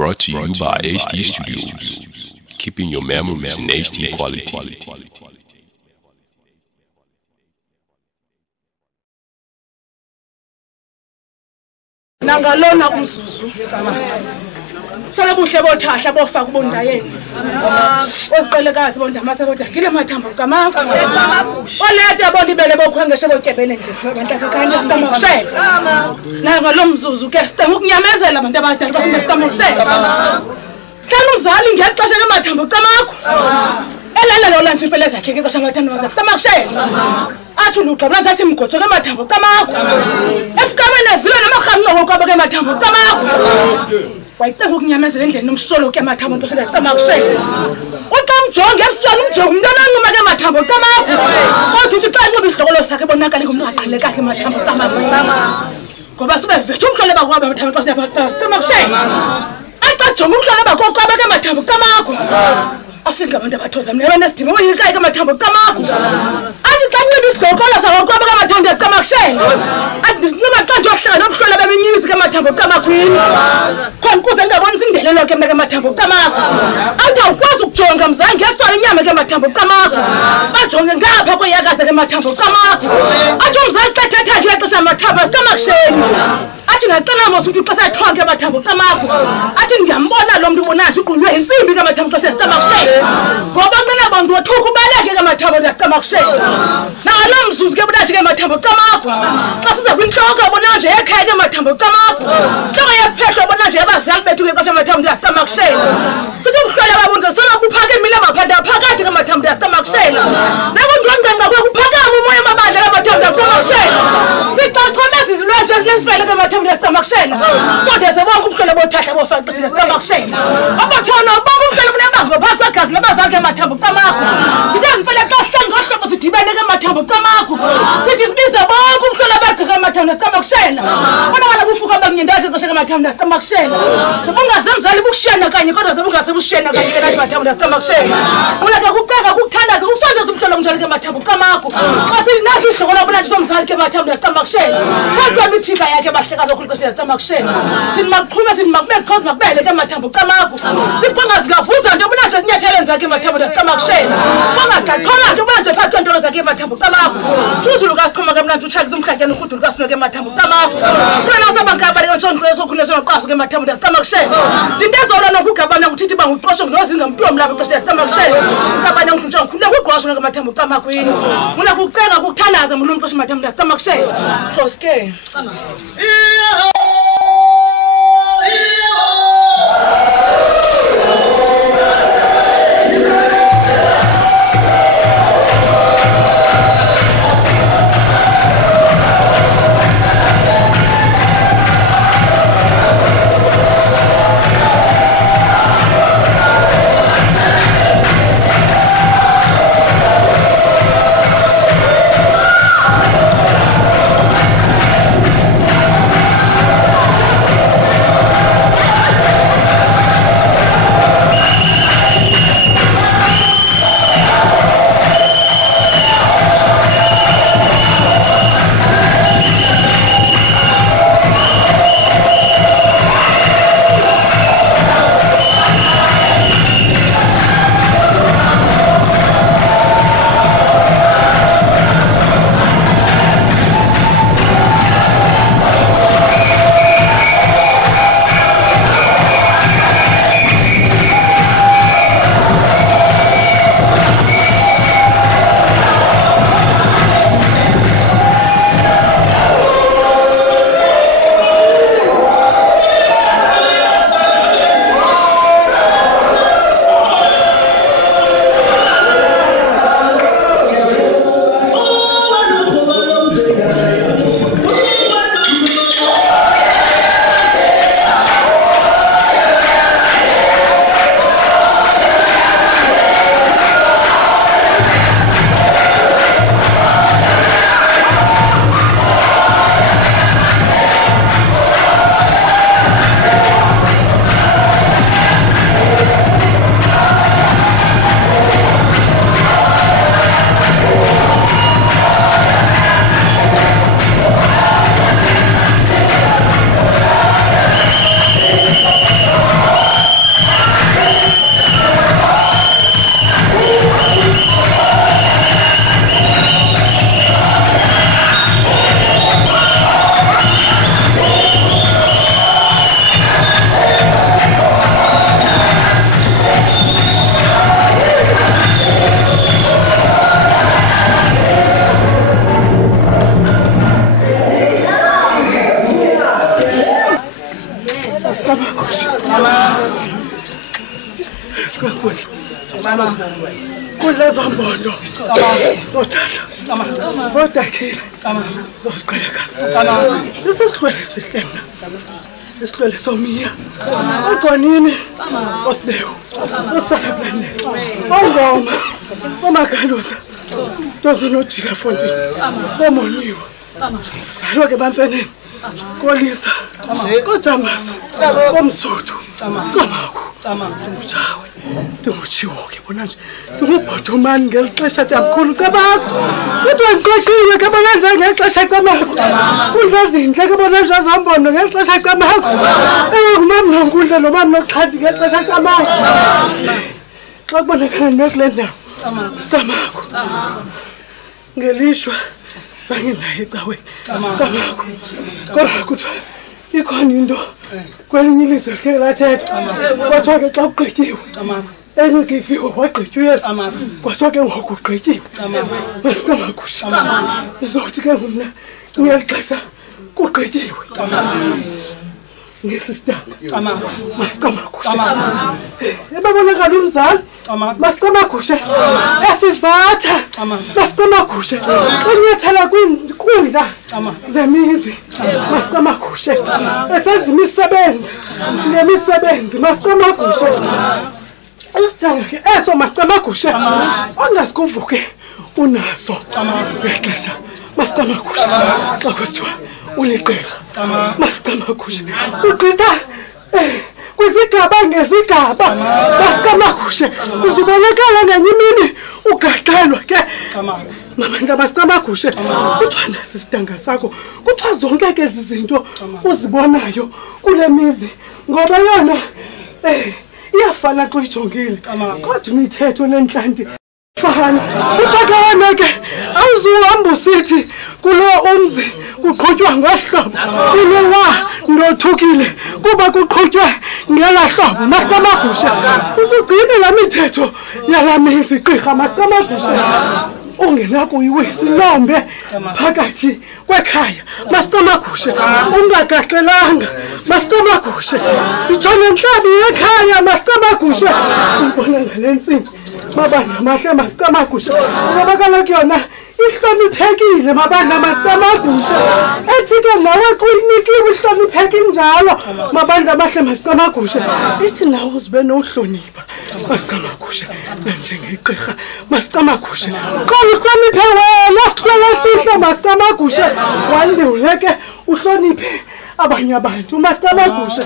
Brought to you by HD Studios, keeping your memories in HD quality. Nangalona umzuzu hlala buhle bothahla bofaka ubonda yena oziqelekazi bonda masekoda ngile mathambo kamako oleta bolibele bokhwangeshe botyebele nje abantu asekhanya kutamashela nangalo mzuzu ke sithenga ukunyamezela abantu abadala basetamashela hlala uzali ngexesha lemathambo kamako elala lo lanje impela zakhe ke xesha mathando basetamashela athi ugqibela nje athi mgotho ke mathambo kamako efukamene zibe namarhamno kwaba ke mathambo kamako wayicela ukunyamezela endleni nomsholo ke mathambo nto sele kamaqshela uxa mjonge emsweni umjonge umntana nquma ke mathambo kamako kodwa uthi xa nqoba ihlokolo sakhe bonakala ngumntu aqhele kakhe mathambo kamako ngoba sibe vethu umhlolo bakwaba mathambo nto sele kamaqshela axa jonge umhlolo bakwaba ke mathambo kamako afika abantu abathoza mina benesidimo uyikayi ke mathambo kamako athi xa nqoba ihlokolo sakhe kwaba ke mathambo kamaqshela athi noma xa njohlala nomhlola bebenyisi ke mathambo kamakwini konkuze ngabonisa indelelo ke meke mathambo kamako athi awukwazi ukujonga mzange esona inyama ke mathambo kamako bajonge ngapha kweyakaze ke mathambo kamako athi umzange xa thatha nje exesha mathambo kamaksheni athi ngacela mos uthi xa sathonke mathambo kamako athi ngiyambona lo muntu ubona nje uqunywe insimbi ke mathambo xa kamaksheni ngoba mina bantu wathuka ubaleke ke mathambo kamaksheni nalo mzuzu ke bunathi ke mathambo kamako xa siza kwinhloko bona nje ekhaya ke mathambo kamako hloko yesiphehlo bona nje abazali bethu ke xa mathambo kamaksheni sithi umhlola babunze sona kuphaka emile maphanda phakathi ke mathambo kamaksheni sekundwangqa kuphakama umoya mabandla kamathambo kamaksheni siqaqomeza izilwaje lesifele ke mathambo kamaksheni kodwa sebonke umhlola bothahla bofaka ke kamaksheni abathona bonke umhlola bunabanga phakathi kwegazi labazali ke mathambo kamako sithi ngifele xa hlangohlobo sidibene ke mathambo kamako sithi sibiza bonke umhlola bagqa mathambo kamaksheni bona wala kufuka bangindaze ke mathambo kamaksheni sebungazemzali bukushiyana kanye kodwa sebungasebushiyana kanye ke mathambo kamaksheni una ke kuceka kukuthandaza kusonje umhlola njalo ke mathambo kamako xa sinazi ihloko bona nje somzali ke mathambo kamaksheni kodwa mithika yakhe bahleka zokhulukeshela kamaksheni sinimaqhuma sinimaqbe cause makubele ke mathambo kamako sibonga singavuza nje bona nje sinyathele nzake mathambo kamaksheni bonga sikaqhola nje bona nje phakathi kwentolo zakhe mathambo kamako juzulu kasikhoma ke mnandi uchakisa umhlakeni ukhudulu kasino ke mathambo kamako kulana sabankaba le ntshonto esokhuleswa noqaso ke mathambo kamaksheni ndintezolo nokugabana ukuthithi banguqosho nozinga umuntu omlabo kwese kamaksheni ukabana ngithutsha ngikhule kugqosho ke mathambo kamakwini una kuceka kukuthandaza umuntu omqosho mathambo kamaksheni khoske Sikakudla. Kudla zambondo. Sothatha. Sodakhile. Zosiqelekazi. Sisihlwele sihlema. Isihlwele somiya. Ugonini. Osibewu. Usalapane. Ongoma. Omagaluza. Dozonojila fontini. Omoniwa. Salo ke bamfeneni. Kolisa. Kojamasa. Komsuthu. Kamaku. Uchawe. Ngichiwo ke bona nje. Ngubhotomani ngelixesha tamkhulu kabakho. Kodwa ngiqoqiwe ke bona nje ngelixesha kamakho. Kudlazinhle ke bona nje azambono ngelixesha kamakho. Ngumama nonkundla nomama noxhadi ngelixesha kamakho. Xa kubonakala nokule ndawo. Kamakho. Ngelishwa sanginaye cawe. Kamakho. Kodwa kuthiwa ikhona into kwelinye ilizwe ke lathethwa kwathiwa ke xa ugqityiwe engigiviwe wagqityiwe kwathiwa ke ngoku ugqityiwe masikamakusha izokuthi ke ngumna ngiyalixesha kugqityiwe ngesistanga masikamakusha ebabonakala umzali masikamakusha esivatha masikamakusha enyathela kwinkundla zemizi masikamakusha esenza imisebenzi masikamakusha isitanga ke eso masikamakusha ongasikuvuke unaso ngexesha masikamakusha xa kuthiwa uliqerha masikamakusha ugqitha kwizigaba ngezigaba masikamakusha uzibonakala ngenye imini ugaxelwa ke mabantu masikamakusha kuthiwa nasi isitanga sakho kuthiwa zonke ke izinto uzibonayo kule mizi ngoba yona iyafana xa uyijongile kodwa imithetho nenhlanti fana kuthiwa wena ke awuzuhamba usithi kulo umzi kuqhutywa ngohlobo kulowa ndothukile kuba kuqhutywe ngela hlobo masikamakusha uzugcine la mithetho yala mizi gqirha masikamakusha ungenakuyiwisa inombe phakathi kwekhaya masikamakusha ungagaxelanga masikamakusha itshona enhlabi yekhaya masikamakusha ubona ngale ntsimbi mabana amahle masikamakusha ngoba kaloku yona ihloniphekile mabana masikamakusha ethi ke nawe kuyinikiwe ihlonipheke njalo mabana amahle masikamakusha ithi nawe uzibe nohlonipha masikamakusha njengegqirha masikamakusha qala uhloniphe wena sihlole sihle masikamakusha wandule ke uhloniphe abanye abantu masikamakusha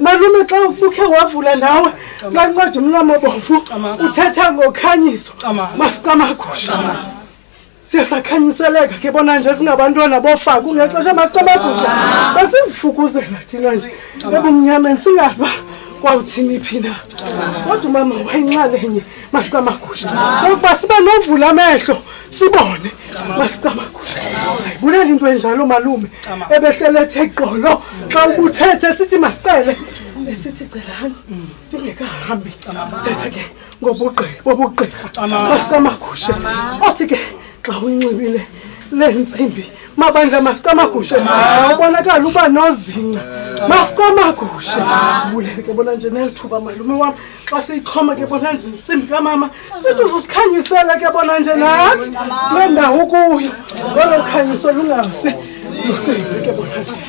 malume xa ukhe wavula nawe lanceda umlomo bovu uthetha ngokhanyiso masikamakusha siyasakhanyiseleka ke bona nje singabantwana bofaka ungexesha masikamakusha basizifukuzela thina nje ebumnyameni singazi ba kwawuthini phina kodwa umama wayinxalenye masikamakusha ngoba sibe novula amehlo sibone masikamakusha sayibulela into enjalo malume ebehlelethe eqolo xa ubuthethe sithi masicele esithi celani ndingekahambi sithetha ke ngobugqirha masikamakusha othi ke xa uyinxibile lentsimbi mabandla masikamakusha ubonakala uba nozinga masikamakusha bulele ke bona nje nelithuba malume wami xa siyixhoma ke bona nje intsimbi kamama sithi uzusikhanyisela ke bona nje nathi le ndawo kuyo ngolo khanyiso lungasi ke bona nje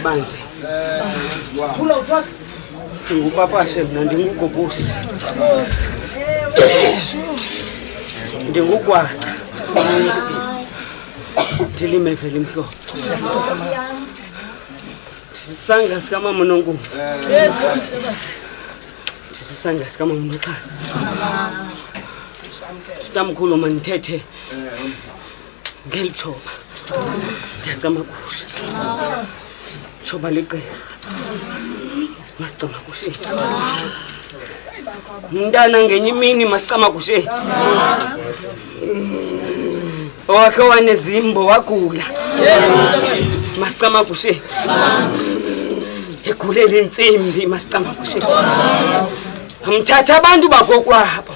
libanzi. Ndingupapashe mna ndingugobusi. Ndingugwada. Ndilime vele imhlophe. Sisanga sikamama uNonkulu. Sisanga sikamama uNonkulu. Sitamkhulu manithethe ngelichoba. Ndiyacama kusha. Choba liqela. Masicama kushe. Mntana ngenye imini masicama kushe. Owakhe wanezimbo wagula. Masicama kushe. Egulele intsimbi masicama kushe. Amthatha abantu bakokwabo.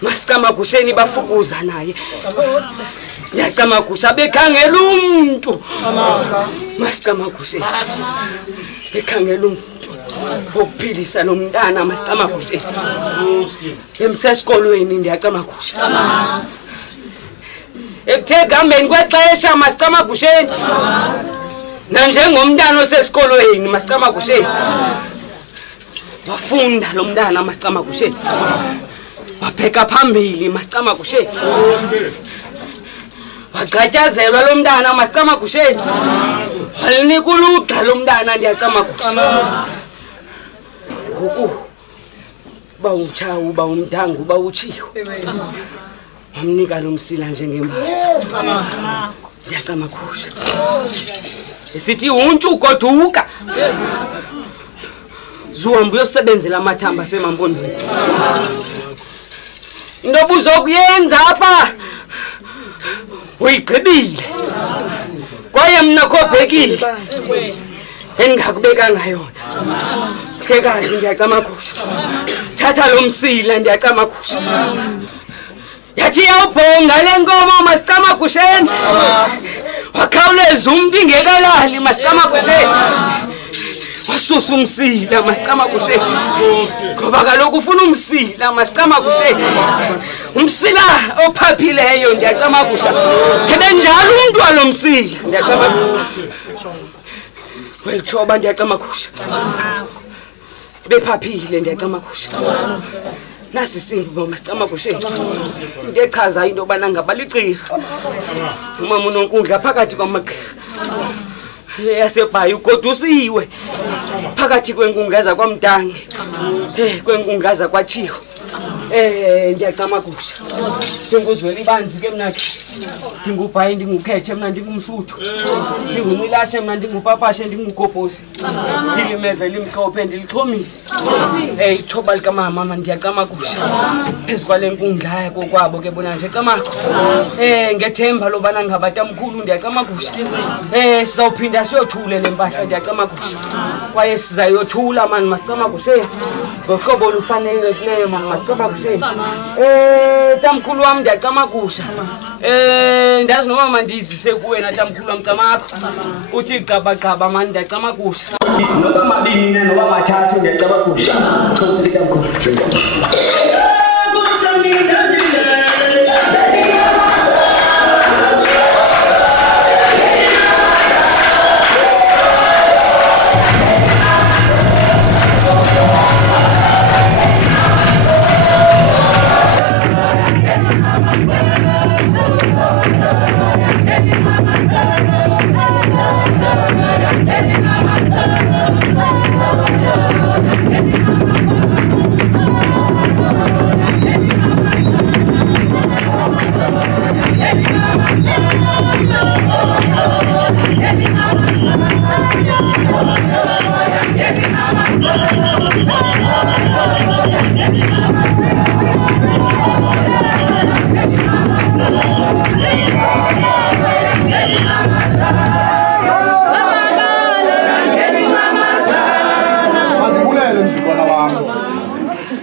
Masicama kusheni bafukuza naye. Ndiyacama kusha bekhangela umuntu. Masicama kushe. Bekhangela umuntu. Ukuphilisa lo mntana masicama kushe. Emsesikolweni ndiyacama kusha. Ekuthe gambeni kwexesha masicama kusheni. Nanjengomntana osesikolweni masicama kusheni. Wafunda lo mntana masicama kusheni. Wabheka phambili masicama kusheni. Wagqatyazelwa lo mntana masicama kusheni. Walinika ulugxa lo mntana ndiyacama kusha. Ngoku bawutsha uba umdanga uba utshiwo. Wamnika lo msila njengembasa. Ndiyacama kusha. Esithi untshu goduka. Zuhamba uyosebenzela amathamba semambondweni. Into obuzokuyenza apha uyigqibile. Kwaye mna khobhekile. Engakubekanga yona. Hlekazi ndiyacama kusha. Thatha lo msila ndiyacama kusha. Yathi yawubhonga le nkomo masicama kusheni. Wakhawuleza umntu ingekalali masicama kusheni. Wasusa umsila masicama kusheni. Ngoba kaloku ufuna umsila masicama kusheni. Umsila ophaphileyo ndiyacama kusha. Kebe njalo umuntu walomsila ndiyacama kusha. Welichoba ndiyacama kusha. Bephaphile ndiyacama kusha. Nasi simbo masicama kusheni. Into echaza into bana ngabaliqirha. Umama uNonkundla phakathi kwamagqirha. Yasebhayi ugodusiwe. Phakathi kwenkungaza kwaMntange. Kwenkungaza kwaTshiro. Ndiyacama kusha. Ndinguzwela ibanzi ke mna ke. Ndingubhayi ndingukhethe mna ndingumsuthu. Ndingumilashe mna ndingupapashe ndingugobhosi. Ndilimeve limhlophe ndilixhomile. Ichoba likamama ndiyacama kusha. Phezu kwale nkundla kokwabo ke bona nje camako. Ngethemba lobana ngabatamkhulu ndiyacama kusha. Sizawuphinda siyothule lempahla ndiyacama kusha. Kwaye sizayothula mani masicama kusha. Ngohlobo olufanelekileyo mani masicama kusha. Tamkhulu wam ndiyacama kusha. Ndazi noma mandizise kuwena tamkhulu wam camakho. Uthi gqabagqaba mani ndiyacama kusha. Noba mabini noba mathathu ndiyacama kusha. Xhosi tamkhulu.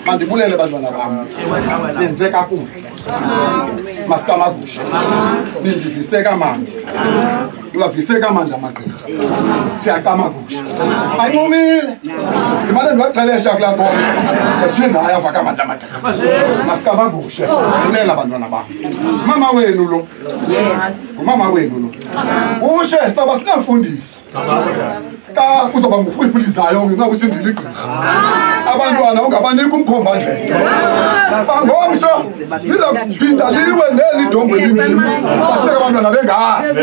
Mandibulele bazwana bami. Nenze kakuhle. Masicama kusha. Nindivise kamanzi. Ngiwavise kamandla amagqirha. Siyacama kusha. Ayinqumile. Imali ndiwachelesha kulaa khona. Yathinda ayava kamandla amagqirha. Masicama kusha. Bulela bantwana bami. Mama wenu lo. Umama wenu lo. Ushe saba sinamfundisi. Ka kuzoba ngufuyiphulizayo ngenxa kusindile igqirha. Abantwana ungabanika umkhomba ndlela. Bangomso liza kuphinda liwe neli dongwe limi. Bashiyeke abantwana bengazi.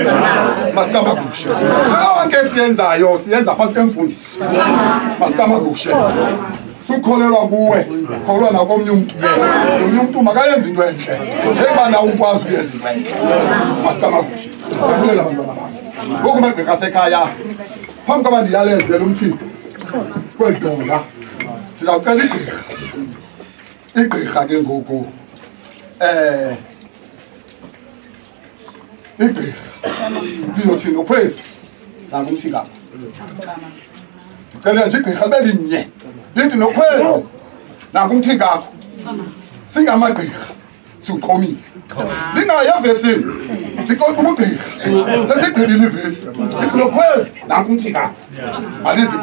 Masikamagushe. Konke esiyenzayo siyenza phansi kwemfundiso. Masikamagushe. Sukholelwa kuwe, kholwa nakomnye umuntu. Omnye umuntu makayenze into enhle. Njengobana ukwazi ukuyenza into enhle. Masikamagushe. Babulela abantwana bami. Ngoku magqirha asekhaya. Phambi koba ndiyalezele umthitho kweli donga ndizawucela igqirha ke ngoku igqirha lizothi nophezi nakumthikapha ndicela nje igqirha belinye lithi nophezi nakumthikapha singamagqirha siuqomile lingaya evesini liqoqa ubugqirha sesigqibile ivesi lithi nophezi nakumthikapha alizi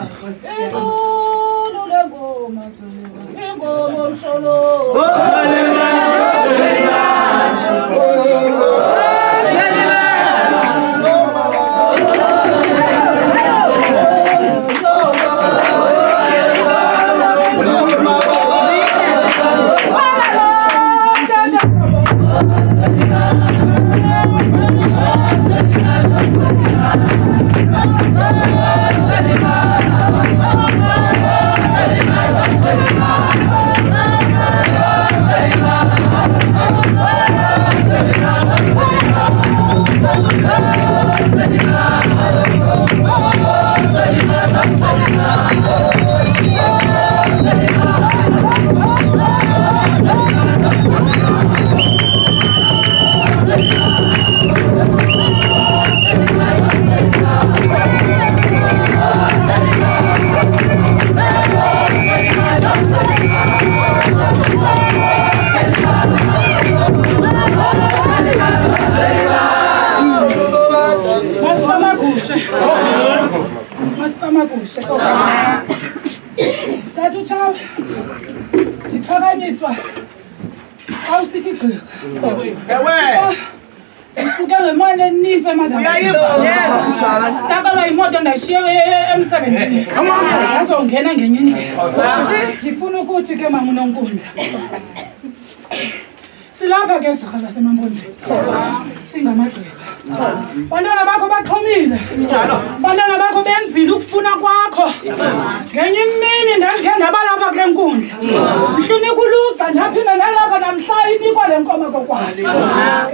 Tatu chao, ndiphakanyiswa awusithi gqirha. Usuke ngemali eninzi emadala. Sitakalwa yimoto ndayishiye emsebenzini. Azongena ngenye indlela. Ndifuna ukuthi ke mama uNonkundla. Silapha ke gqirha zaseMampondweni. Singamagqirha. Bantwana bakho baxhomile. Bantwana bakho benzile ukufuna kwakho. Ngenye imini ndandikhe ndabalapha kule nkundla. Mhlonipha uluca ndaphinda nalapha namhla inikwa le nkomo kokwalo.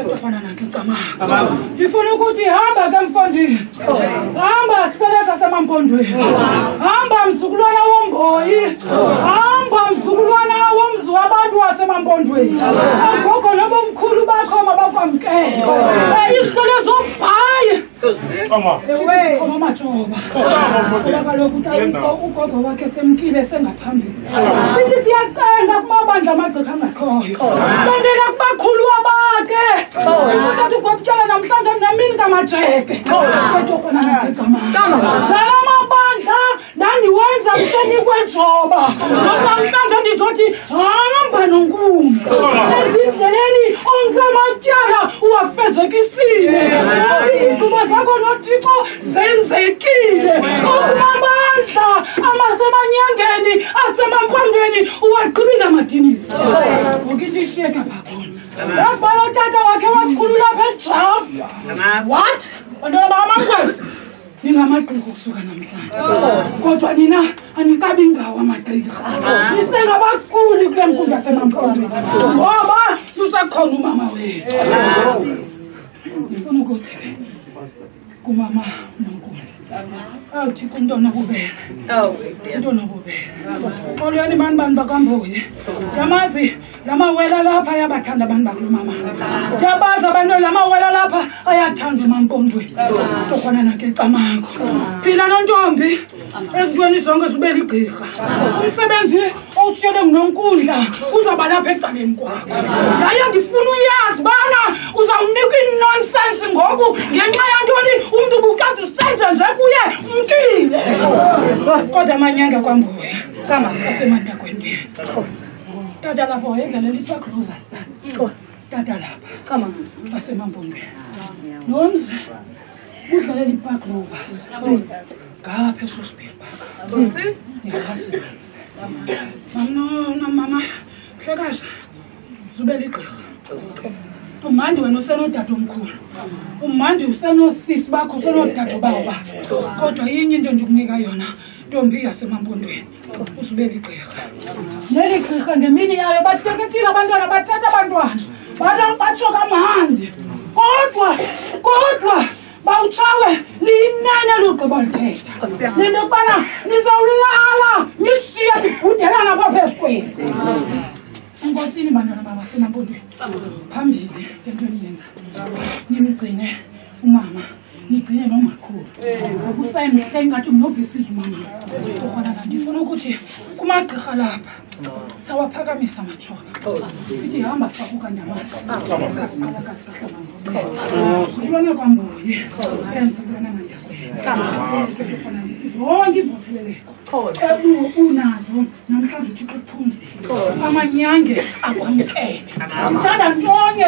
Kefana nakhe camaka. Ndifuna ukuthi hamba ke Mfondini. Hamba sibele saseMampondweni. Hamba mzukulwana womboyi. Hamba mzukulwana womzi wabantu waseMampondweni. Gogo nobomkhulu bakho mabakwamkele. Isibele zobhaye. Ewe mama Joba. Kaloku ugogo wakhe semkile sengaphambili. Sithi siyacela kumabandla amagqirha angakhoyo. Bandela kubakhulu abakhe. Uthatha ugobutshela namhlanje namini ngamajeke. Kodwa nangegama. Lamabandla ndandiwenza mhlenikwe Joba. Namhlanje ndizothi hamba Nonkundla. Ezindleleni onke amatyala uwafezekisile. Izinto zakho noThixo zenzekile. Amandla amasebanyangeni aseMampondweni uwaqhubile amadini. Ukithi shiyeka bakhona. Yasibala utata wakhe wasikhulula phejava. What? Bantwana bamaMampondweni. Ningamagqirha ukusuka namhlanje. Kodwa nina anikabi ngawo amagqirha. Nisengabaquli kule nkundla yaseMampondweni. Ngoba lusakhona umama wethu. Ngifuna ukuthi kumama Nonkundla. Awuthixo umntwana kubela. Umntwana kubela. Olweni bani bakamboye. Yamazi lamawela lapha yabathanda abantu bakulo mama. Yabazi abantu lamawela lapha ayathanda uMampondweni. Sokhona nakhe camako. Phila nontombi. Ezintweni zonke subela igqirha. Umsebenzi owushiyele nguNonkundla uzaba lapha ecaleni kwakho. Yaye ngifuna uyazi bana uzawunika nonsense ngoku ngenxa yantoni umuntu ubukade usenze nje kuye umkile. Kodwa amanyanga kwambuya. Kama asemanda kwendeni. Tata lapho yedlela lithi Grover. Tata lapha. Kama aseMampondweni. Nomzi udlalela ipark nova ngapha eSosbit Park mama hlekazi zubela igqirha umandi wena usenodade omkhulu umandi usenosisi bakho usenodade baba kodwa yinye into endikunika yona ntombi yasemambondweni uzubela igqirha leli gqirha ngemini yayo bateketile abantwana bathatha abantwana batsho kamandi kodwa bawutshawe linene lugqiba lithetha nento yokubana nizawulala nishiye sibhudelana apha phezu kwenu enkosini bantwana baba semampondweni phambili lento niyenza nimgcine umama nigcine nomakhulu akusayimhle ingathi unovisiza umama ukhona ndifuna ukuthi kumagqirha lapha sawaphakamisa amatshoka ithi hamba xa ukandamasa kulona kwambuye enza kulona ngandakwena zonke imbopheleleko unazo namhlanje uthi kuphunzile amanyange akwamkele ndithanda ntonye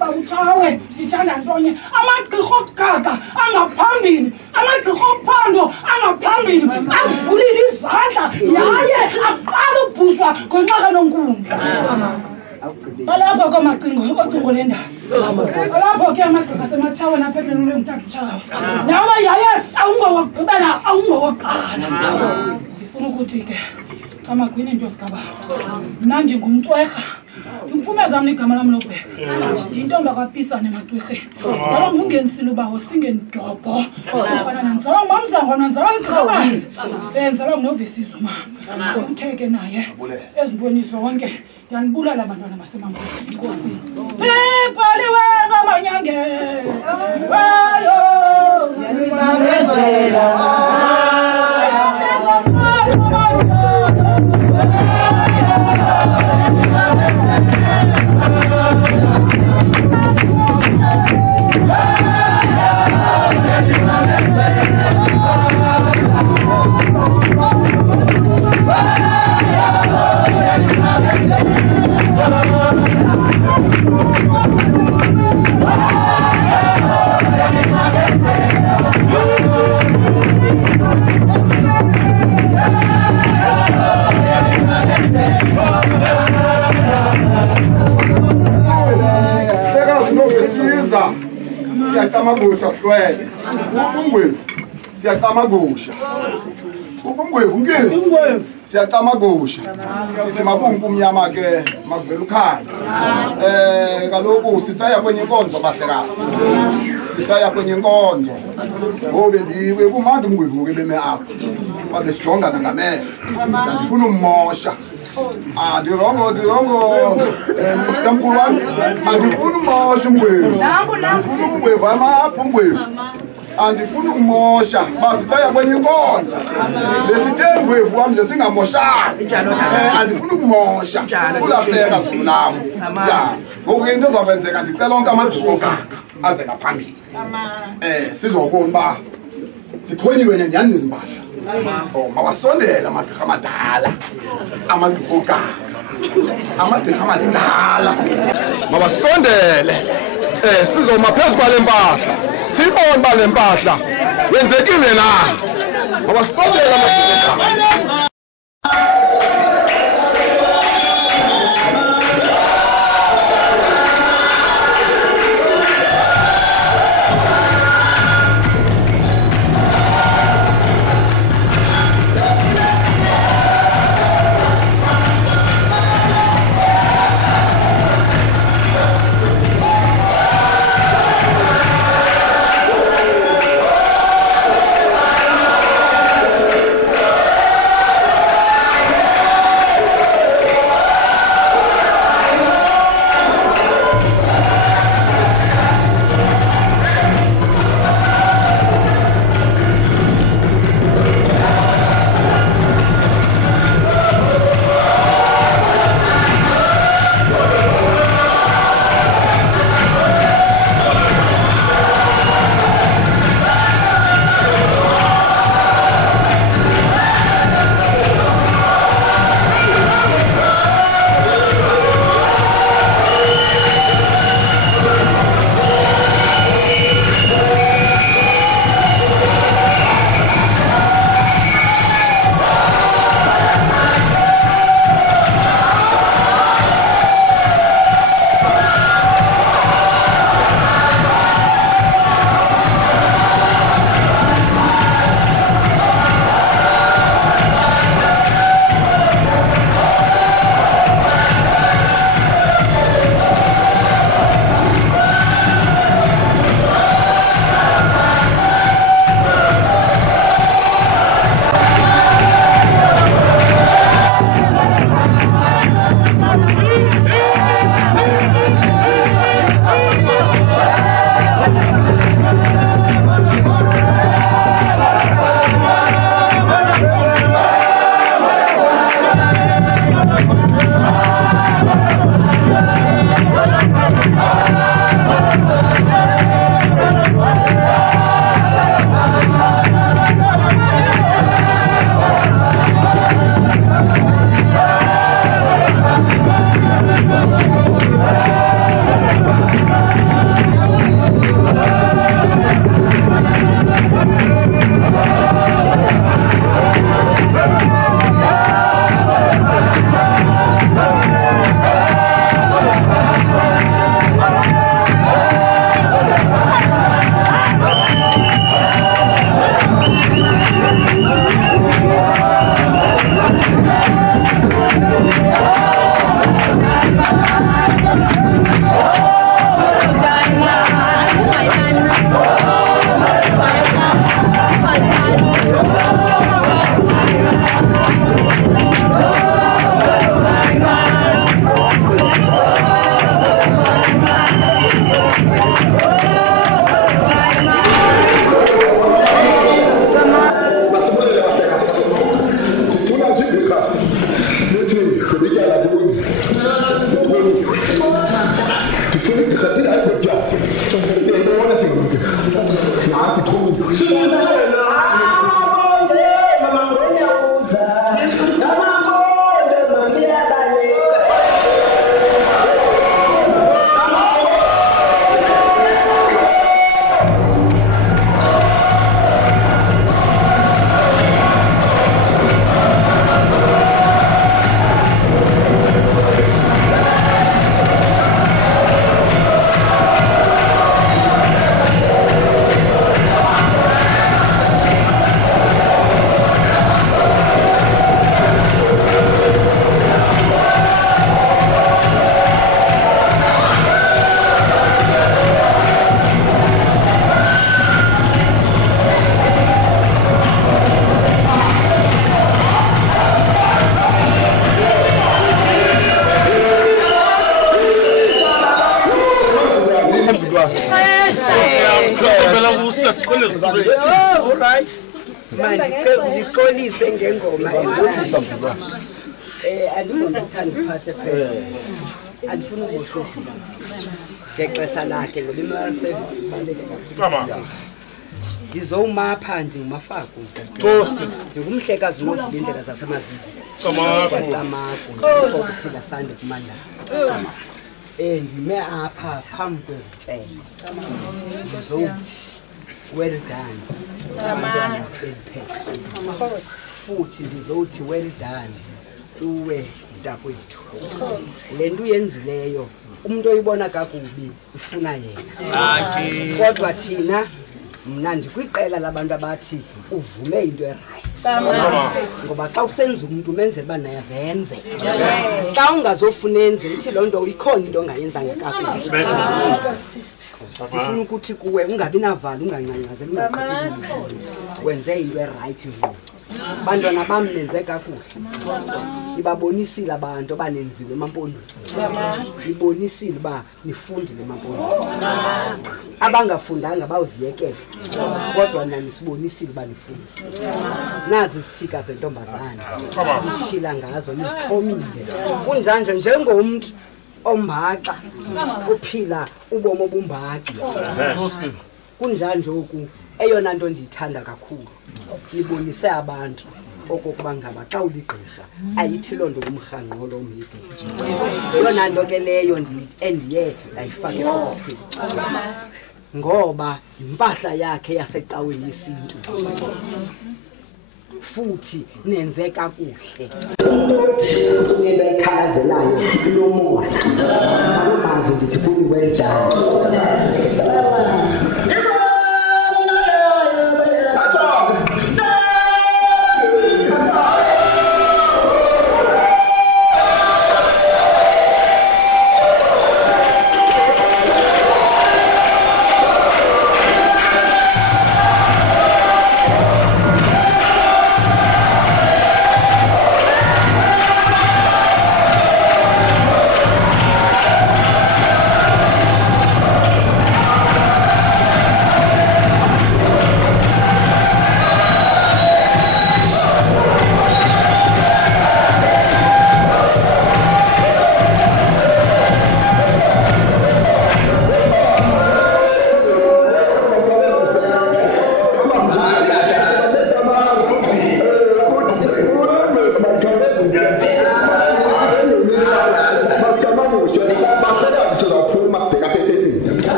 bawutshawe ndithanda ntonye amagqirha okugaga angaphambili amagqirha ophando angaphambili azivulile izandla yaye aqala ubhutshwa ngenxa kanonkundla alapho ocingo lendaba alapho ke amagqirha asematshawe naphethelwe lomntathu tshawe nawe yaye awungowokugqibela awungowokuqala ndifuna ukuthi ke amagwini into zikabawo mna ndingumcwerha imfume zam ligama lam lokubheka yintombi akwapisane emagqirheni zalwa ngungenisile ubawo singendobho ofana nanzalwa ngumamzango nanzalwa ngigqirhakazi nzalwa ngunovisiza umama umtheke naye ezintweni zonke ndiyanibulala abantwana basemambondweni inkosini ibhaliwe ngamanyange wayo yanibambezela Siyacamagusha hlwele ubungwevu siyacamagusha ubungwevu ngini siyacamagusha sithi mabungu umnyama ke makuvela ukhanya kaloku sisaya kwenye inkonzo bahlekazi sisaya kwenye inkonzo ngobe ndiwe kumandi umngwevu ke beme apha babe sijongana ngamehlo ndifuna ummosha ndirongo tamkhulu wami andifuni umosha umngwevu ndifuna umngwevu amapha umngwevu andifuni ukumosha basisaya kwenye inkonzo besithe umngwevu wami nje singamoshaki andifuni ukumosha ulahleka zimlamu ngoku into ezakwenzeka ndicela onke amagqirha aze ngaphambili sizobona uba sichonyiwe nyani nezimpahla mawasondela amagqirha amadala amagqirha amadala mawasondele sizoma phezu kwale mpahla siyibone uba le mpahla yenzekile na mawasondele amagqirha All right. Ndikolise ngengoma andingomthandi phathe phela andifuni ukushushu ngexesha lakhe ngoba i-moral service ibaluleke kakhulu. Ngizowumapha ndingumafako ndingumhlekazi unovulindlela zasemazizini kwaSamagu Sande kumandala ndime apha phambi kwezifele ngizowuthi well done abantwana beliphepha futhi ndizothi well done uwe mntakwethu le nto uyenzileyo umuntu oyibona kakubi ufuna yena kodwa thina mna ndikwiqela labantu abathi uvume into erayithi ngoba xa usenza umuntu umenzela uba naye zenze xa ungazofuna enze ithi loo nto ikhona into ongayenzanga kakubi ndifuna ukuthi kuwe ungabi navalo unganqanqazeli ungaqhubeki wenze into erayithi ngqo bantwana bam nenze kakuhle nibabonisile abantu abanenziwe emampondweni nibonisile uba nifundile emampondweni abangafundanga bawuziyekela kodwa nani sibonisile uba nifundile nazi izithika zentombazane nitshila ngazo nizixhomile kunjanje njengomntu ombaxa uphila ubomi obumbaxa kunjanje oku eyona nto ndiyithanda kakhulu nibonise abantu okokuba ngaba xa uligqirha ayithi loo nto kumrhanqo lo mhidi yona nto ke leyo endiye ndayifaka epokothweni ngoba yimpahla yakhe yasecaweni yesintu futhi nenze kakuhle nento ekhazelayo ilomoya amabanzi ndithi kubi well done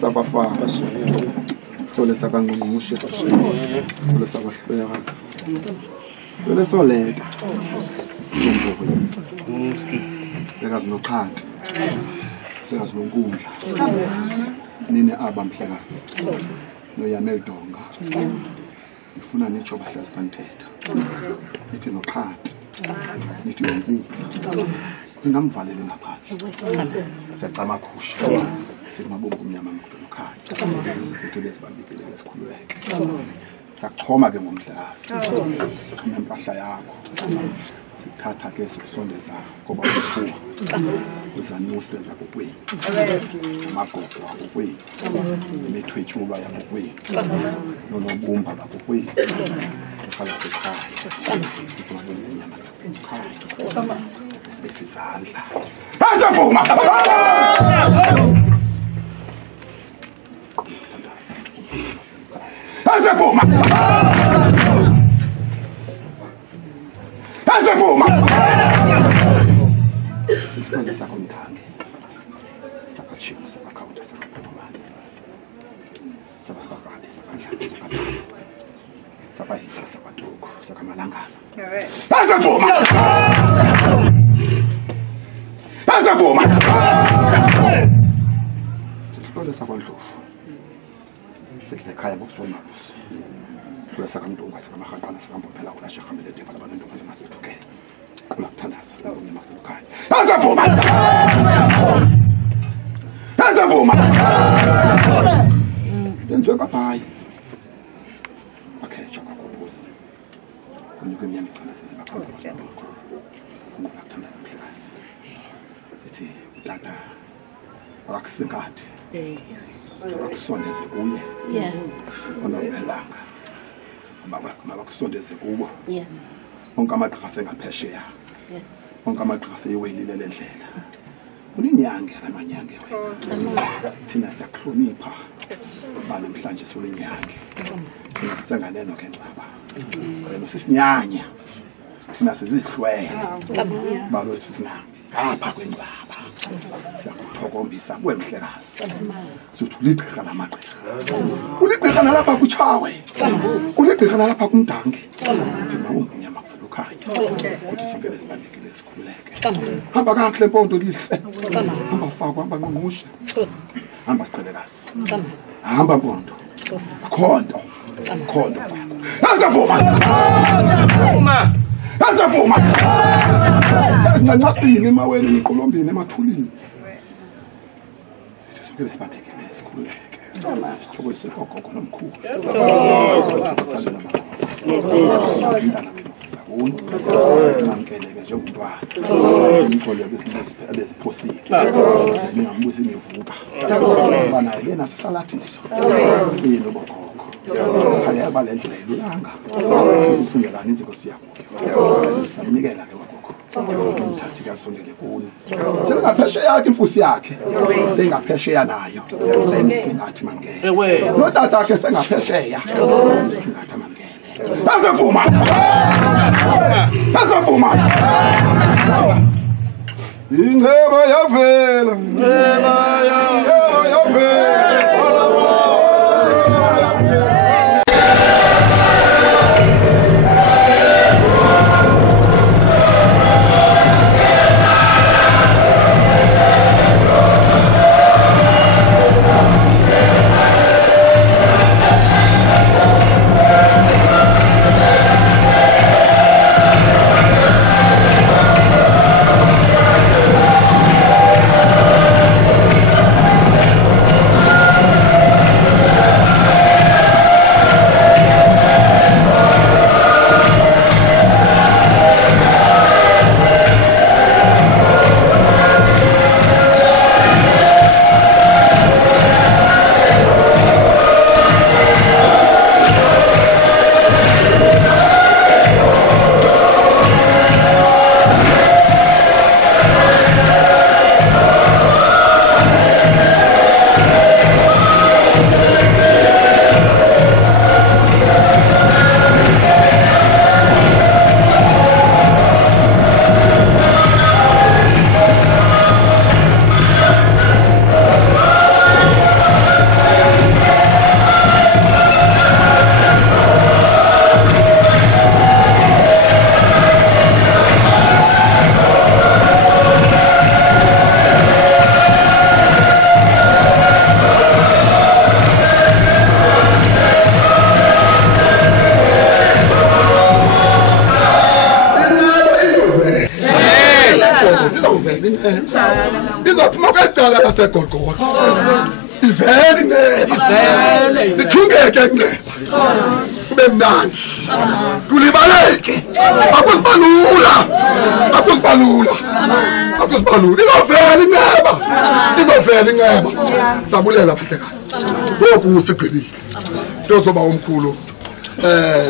sabafana sole sakangqungqushe sole sabahleka sole soleta lekazi noqhanti lekazi nonkundla nini abamhlekazi noyanel donga ngifuna nitsho bahlezi kanithetha nithi noqhanti nithi nonkundla ngingamvaleli ngaphandle siyacama khusha sikumabombo omnyama ngifuna ukhanya ukuthi lesibambekile lesikhululeke sakuxhoma ke ngomhlakazi xhoma impahla yakho sikuthatha ke sikusondeza ngoba ufuwa uzanuse zakokwini amagogo akokwini imithwethuba yakokwini nonobumba bakokwini uhlala sekhaya sikumabombo omnyama ukhanya izandla azavuma azavuma azavuma sihlole sakomthange sakachima sakakhawuta sakaphathumani sabafakade sakadlala sakadlala sabayisa sabatuku sakamalangana azavuma azavuma sihlole sakwandlovu sidle ekhaya ngokusonmalusi hlole sakamntunga sakamarhaqana sakambophela kulashe rhamele deva labantu basemasethukela qula kuthandaza ngomafuna ekhaya azavuma azavuma yenziwe kaphayi akheja kakhuluzi kunyuka imnyama icala sezibaqala ngula kuthandaza mhlekazi ethi tata akakusingathi akusondeze kuye onophelanga mabakusondeze kubo onke amagqirha sengaphesheya onke amagqirha seyiwelile le ndlela ulinyange lamanyange wena thina siyakuhlonipha banamhlanje solinyange thina sisenganeno ke baba wena sisinyanya thina sizihlwela balo sisina apha kwencwaba siyakuthokombisa kuwe mhlekazi sithi uligqirha lamagqirha uligqirha nalapha kutshawe uligqirha nalapha kumdange thina umnyama kuvela ukhanya ukuthi singele sibambekile sikhululeke hamba kahle mpondo lihle hamba fakwa hamba ngqungqushe hamba siqelekazi hamba mpondo khonto azavuma azavuma ncancasini emaweni niqolombini emathulini singele sibambekile sikhululeke sithokozise ogogo nomkhulu namkeleke njengomntwana umthole abesiphosile ningambuzi nivuka ngoba naye lena sisalathiso siyelo bogogo khaya abalendlela ilulanga sifundelana iziko siyakuyo samnikela ke wagogo umthathi kasondele kuni sengapheshe yakhe imfusi yakhe sengaphesheya nayo emsingathi mangele notata akhe sengaphesheya emsingathi mangele azavuma azavuma ingceba yavela ingceba yavela izovela inceba izophuma kwedala laseGolgotha ivele inceba ithungeke inceba kube mnandi kulibaleke akusibalula izovela inceba sabulela phahlekazi ngoku sigqibile tozoba umkhulu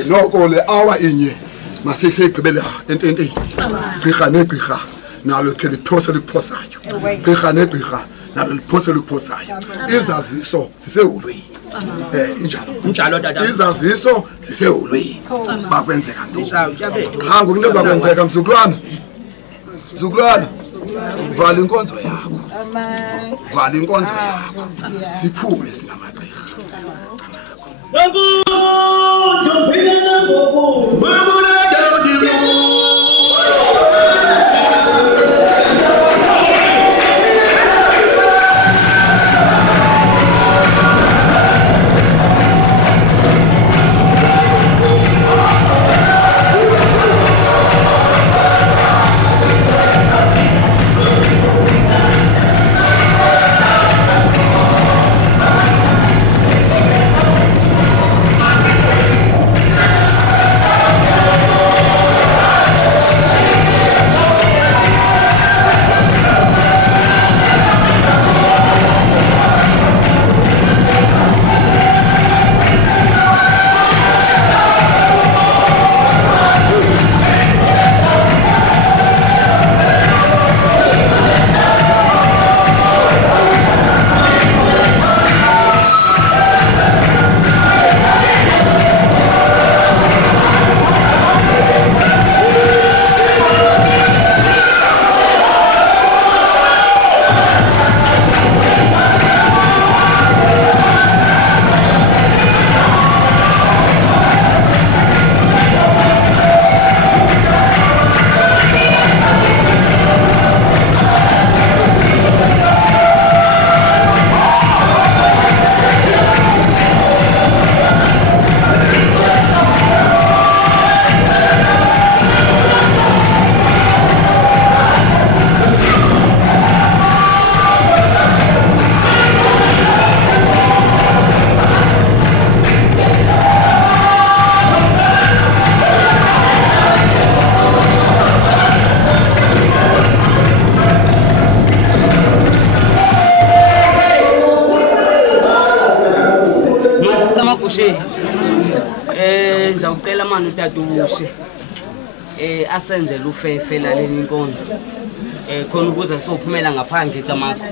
noko le hour inye masihle igqibela ententeni gqirha negqirha nalo ke liphose likuphosayo gqirha negqirha nalo liphose likuphosayo izaziso siseholweni injalo tata izaziso siseholweni bakwenzeka ntoni hangu into zakwenzeka mzukulwana vala inkonzo yakho siphume sinamagqirha Ngizawucela manje utata ubushe asenzele ufefe laleni inkonzo khona ukuze sophumela ngaphandle eCamakho.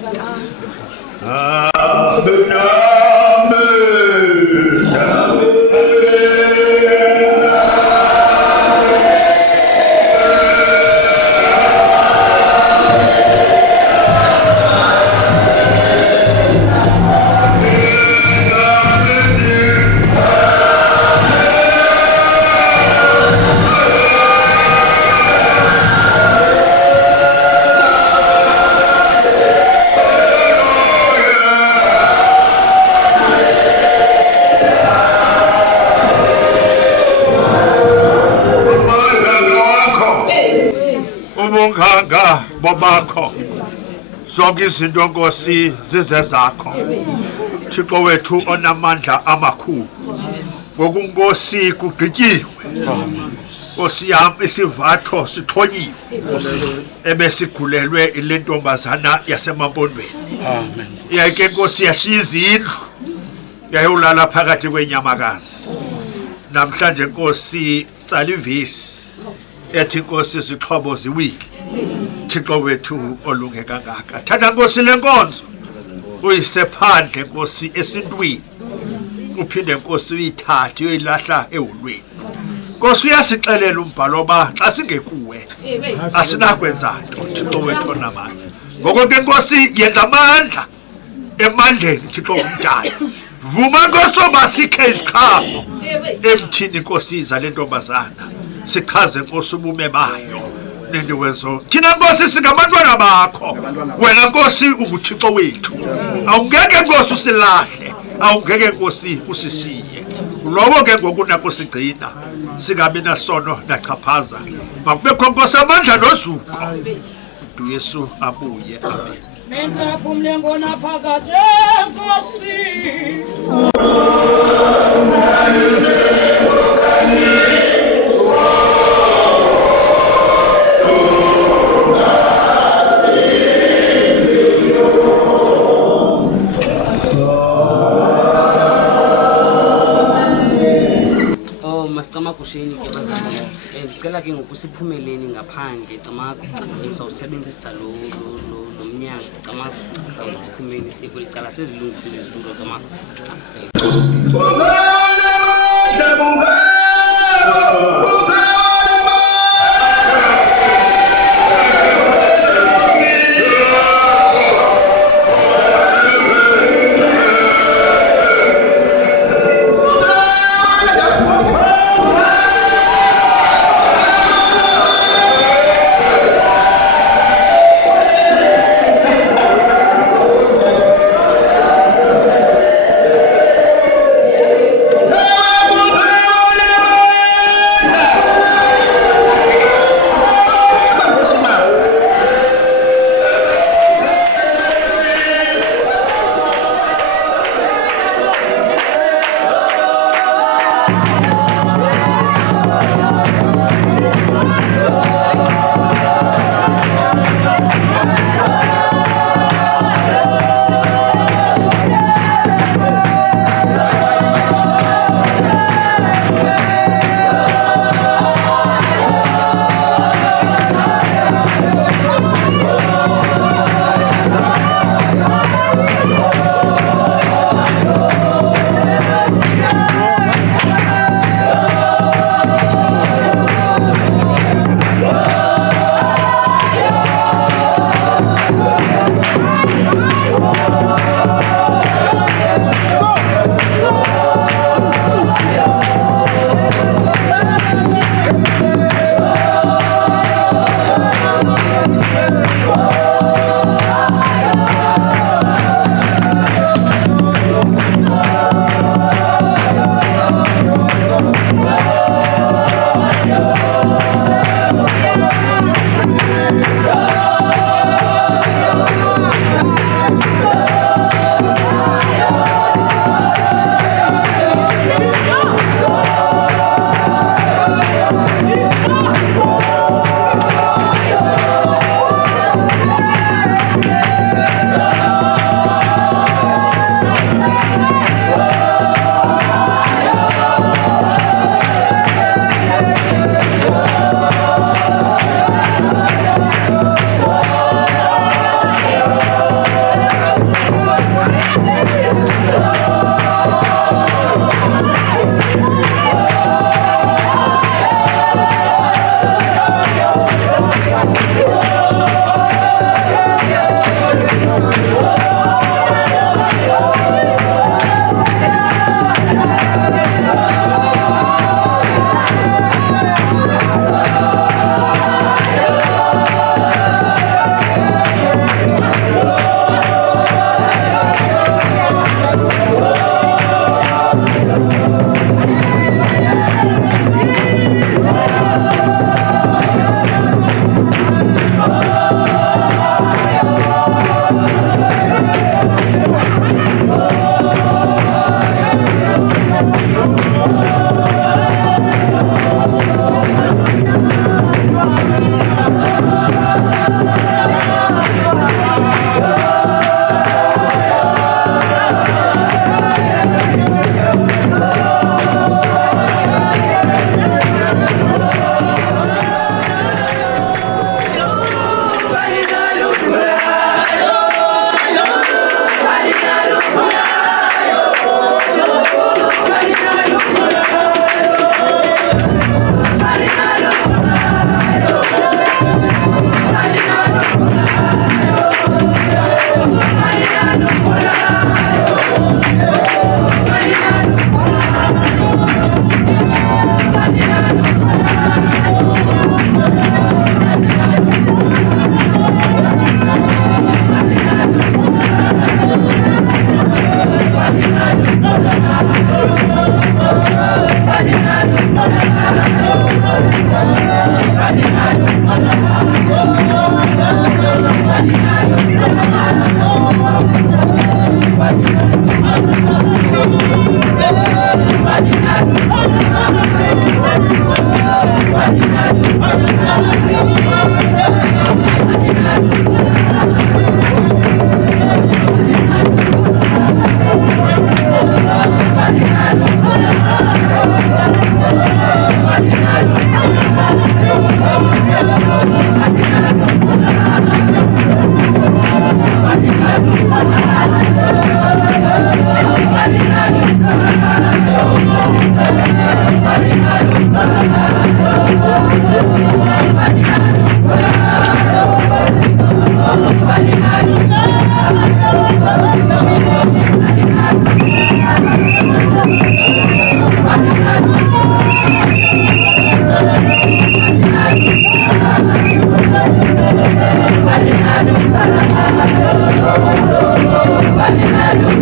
Ubunganga bobakho zonke izinto Nkosi zizezakho Thixo wethu onamandla amakhulu ngokunkosi kugqityiwe Nkosi yami isivatho sixhonyiwe ebesigulelwe ile ntombazana yasemapondweni amen yayike Nkosi yashiya izindlu yayolala phakathi kwenyamakazi namhlanje Nkosi salivisi ethi Nkosi sixhobo ziwile Thixo wethu olunge kangaka thatha Nkosi lenkonzo uyisephandle Nkosi esintwini uphinde Nkosi uyithathe uyilahla eholweni Nkosi uyasixelela umbhalo ba xa singekuwe asinakwenza nto Thixo wethu onamandla ngoko ke Nkosi yenza amandla emandleni Thixo umdala vuma Nkosi oba sikhe isiqhamo emthini Nkosi iza lentombazana sichaze Nkosi ubume bayo nendiwenzo thina Nkosi singabantwana bakho wena Nkosi unguThixo wethu awungeke Nkosi usilahle awungeke Nkosi usishiye lowo ke ngokunako sigcina singabi nasono nachaphaza makubekho Nkosi amandla nozuko uYesu abuye amen Menza phumlengo naphakathi enkosini Kusheni ke bazali ngicela ke ngokusiphumeleni ngaphandle camako ngisawusebenzisa lo mnyango camako siphumeni sikulicala sezilungisile izinto camako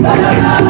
Bye.